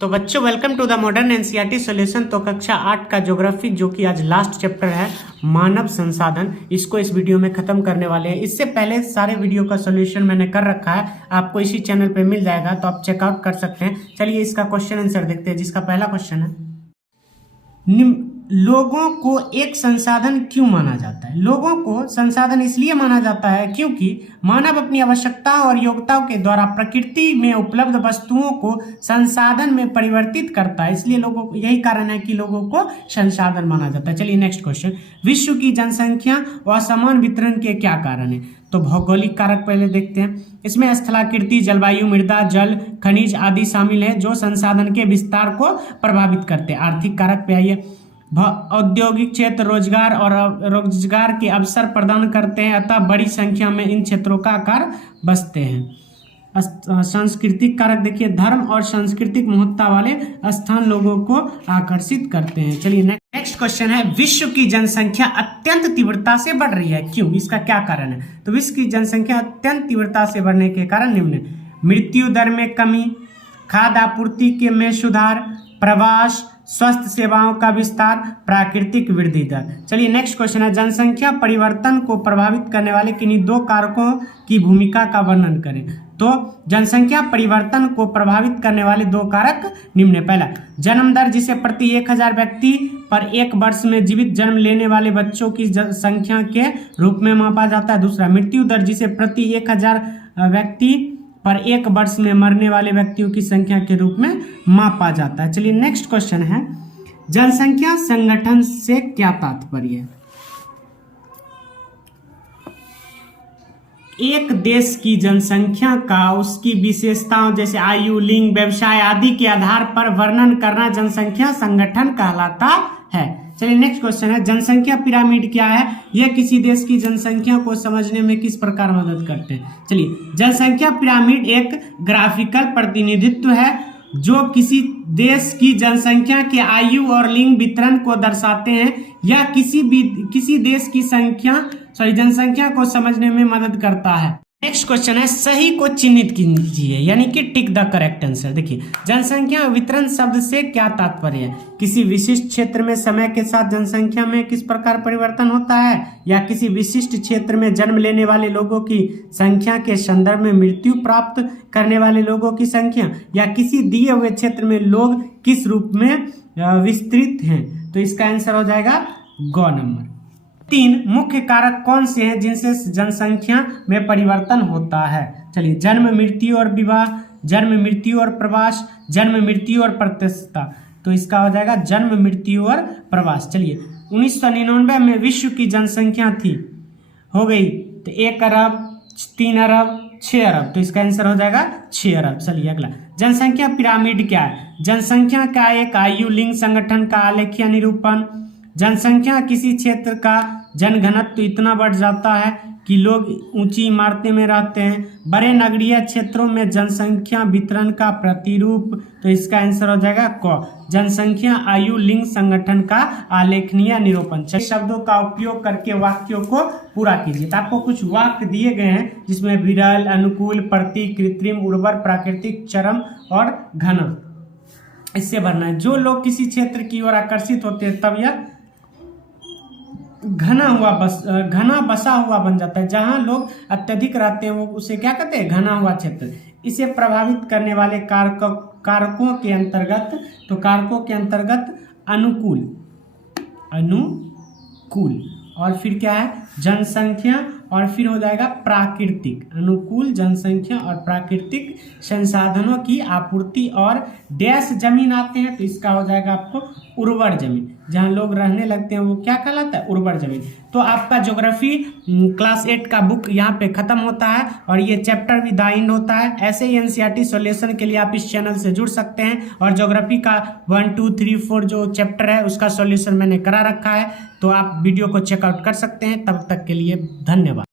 तो बच्चों welcome to the modern NCERT solution. तो कक्षा 8 का ज्योग्राफी जो कि आज लास्ट चैप्टर है मानव संसाधन, इसको इस वीडियो में खत्म करने वाले हैं। इससे पहले सारे वीडियो का सॉल्यूशन मैंने कर रखा है, आपको इसी चैनल पे मिल जाएगा, तो आप चेकआउट कर सकते हैं। चलिए इसका क्वेश्चन आंसर देखते हैं, जिसका पहला क्वेश्चन है लोगों को एक संसाधन क्यों माना जाता है। लोगों को संसाधन इसलिए माना जाता है क्योंकि मानव अपनी आवश्यकताओं और योग्यताओं के द्वारा प्रकृति में उपलब्ध वस्तुओं को संसाधन में परिवर्तित करता है, इसलिए लोगों को यही कारण है कि लोगों को संसाधन माना जाता है। चलिए नेक्स्ट क्वेश्चन, विश्व की जनसंख्या व असमान वितरण के क्या कारण है। तो भौगोलिक कारक पहले देखते हैं, इसमें स्थलाकृति, जलवायु, मृदा, जल, खनिज आदि शामिल है जो संसाधन के विस्तार को प्रभावित करते हैं। आर्थिक कारक पे आइए, औद्योगिक क्षेत्र रोजगार और रोजगार के अवसर प्रदान करते हैं, अतः बड़ी संख्या में इन क्षेत्रों का आकार बसते हैं। सांस्कृतिक कारक देखिए, धर्म और सांस्कृतिक महत्ता वाले स्थान लोगों को आकर्षित करते हैं। चलिए नेक्स्ट क्वेश्चन है, विश्व की जनसंख्या अत्यंत तीव्रता से बढ़ रही है, क्यों, इसका क्या कारण है। तो विश्व की जनसंख्या अत्यंत तीव्रता से बढ़ने के कारण निम्न: मृत्यु दर में कमी, खाद्य आपूर्ति के में सुधार, प्रवास, स्वास्थ्य सेवाओं का विस्तार, प्राकृतिक वृद्धि दर। चलिए नेक्स्ट क्वेश्चन है, जनसंख्या परिवर्तन को प्रभावित करने वाले किन्हीं दो कारकों की भूमिका का वर्णन करें। तो जनसंख्या परिवर्तन को प्रभावित करने वाले दो कारक निम्न है। पहला, जन्म दर, जिसे प्रति 1000 व्यक्ति पर एक वर्ष में जीवित जन्म लेने वाले बच्चों की संख्या के रूप में मापा जाता है। दूसरा, मृत्यु दर, जिसे प्रति 1000 व्यक्ति पर एक वर्ष में मरने वाले व्यक्तियों की संख्या के रूप में मापा जाता है। चलिए नेक्स्ट क्वेश्चन है, जनसंख्या संगठन से क्या तात्पर्य है। एक देश की जनसंख्या का उसकी विशेषताओं जैसे आयु, लिंग, व्यवसाय आदि के आधार पर वर्णन करना जनसंख्या संगठन कहलाता है। चलिए नेक्स्ट क्वेश्चन है, जनसंख्या पिरामिड क्या है, यह किसी देश की जनसंख्या को समझने में किस प्रकार मदद करते हैं। चलिए, जनसंख्या पिरामिड एक ग्राफिकल प्रतिनिधित्व है जो किसी देश की जनसंख्या के आयु और लिंग वितरण को दर्शाते हैं या किसी देश की जनसंख्या को समझने में मदद करता है। नेक्स्ट क्वेश्चन है, सही को चिन्हित कीजिए, यानी कि टिक द करेक्ट आंसर। देखिए, जनसंख्या वितरण शब्द से क्या तात्पर्य है, किसी विशिष्ट क्षेत्र में समय के साथ जनसंख्या में किस प्रकार परिवर्तन होता है, या किसी विशिष्ट क्षेत्र में जन्म लेने वाले लोगों की संख्या के संदर्भ में मृत्यु प्राप्त करने वाले लोगों की संख्या, या किसी दिए हुए क्षेत्र में लोग किस रूप में विस्तृत हैं। तो इसका आंसर हो जाएगा ग नंबर। 3 मुख्य कारक कौन से हैं जिनसे जनसंख्या में परिवर्तन होता है। चलिए, जन्म, मृत्यु और विवाह, जन्म, मृत्यु और प्रवास, जन्म, मृत्यु और प्रत्यक्षता। तो इसका हो जाएगा जन्म, मृत्यु और प्रवास। चलिए, 1999 में विश्व की जनसंख्या हो गई तो 1 अरब, 3 अरब, 6 अरब। तो इसका आंसर हो जाएगा 6 अरब। चलिए अगला, जनसंख्या पिरामिड क्या है। जनसंख्या का एक आयु, लिंग, संगठन का आलेखीय निरूपण। जनसंख्या किसी क्षेत्र का जनघनत्व इतना बढ़ जाता है कि लोग ऊंची इमारतें में रहते हैं। बड़े नगरीय क्षेत्रों में जनसंख्या वितरण का प्रतिरूप। तो इसका आंसर हो जाएगा क, जनसंख्या, आयु, लिंग, संगठन का आलेखनीय निरूपण। शब्दों का उपयोग करके वाक्यों को पूरा कीजिए। तो आपको कुछ वाक्य दिए गए हैं जिसमें विरल, अनुकूल, प्रति, कृत्रिम, उर्वर, प्राकृतिक, चरम और घना, इससे भरना है। जो लोग किसी क्षेत्र की ओर आकर्षित होते हैं तब यह घना बसा हुआ बन जाता है। जहां लोग अत्यधिक रहते हैं वो उसे क्या कहते हैं, घना हुआ क्षेत्र। इसे प्रभावित करने वाले कारकों के अंतर्गत, तो कारकों के अंतर्गत अनुकूल, और फिर क्या है, जनसंख्या, और फिर हो जाएगा प्राकृतिक। अनुकूल, जनसंख्या और प्राकृतिक संसाधनों की आपूर्ति, और डैश जमीन आते हैं तो इसका हो जाएगा आपको उर्वर जमीन। जहां लोग रहने लगते हैं वो क्या कहलाता है, उर्वर जमीन। तो आपका ज्योग्राफी क्लास 8 का बुक यहाँ पे खत्म होता है और ये चैप्टर भी द एंड होता है। ऐसे ही एनसीईआरटी सॉल्यूशन के लिए आप इस चैनल से जुड़ सकते हैं, और ज्योग्राफी का 1, 2, 3, 4 जो चैप्टर है उसका सॉल्यूशन मैंने करा रखा है, तो आप वीडियो को चेकआउट कर सकते हैं। तब तक के लिए धन्यवाद।